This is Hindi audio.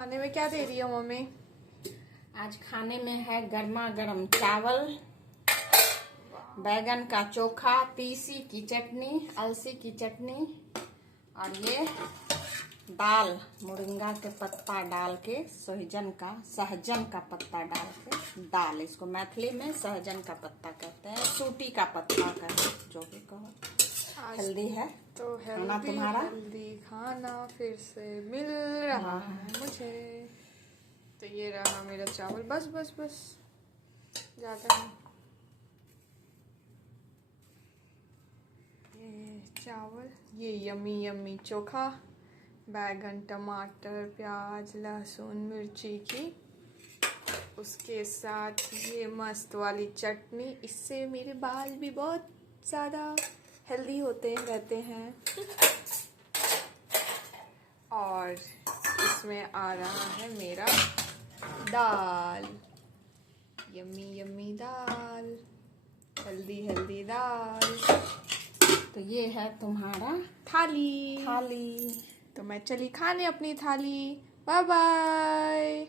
खाने में क्या दे रही हो मम्मी? आज खाने में है गर्मा गर्म चावल, बैगन का चोखा, तीसी की चटनी, अलसी की चटनी और ये दाल मोरिंगा के पत्ता डाल के सहजन का पत्ता डाल के दाल, इसको मैथिली में सहजन का पत्ता कहते हैं, सूटी का पत्ता कहते हैं, जो भी कहो। हेल्दी है तो खाना तुम्हारा। हेल्दी खाना फिर से मिल रहा है मुझे। तो ये रहा मेरा चावल, बस बस बस ज्यादा नहीं। ये चावल, ये यमी यमी चोखा, बैगन टमाटर प्याज लहसुन मिर्ची की, उसके साथ ये मस्त वाली चटनी। इससे मेरे बाल भी बहुत ज़्यादा हेल्दी होते रहते हैं। और इसमें आ रहा है मेरा दाल, यम्मी यम्मी दाल, हेल्दी हेल्दी दाल। तो ये है तुम्हारा थाली। थाली। तो मैं चली खाने अपनी थाली। Bye bye.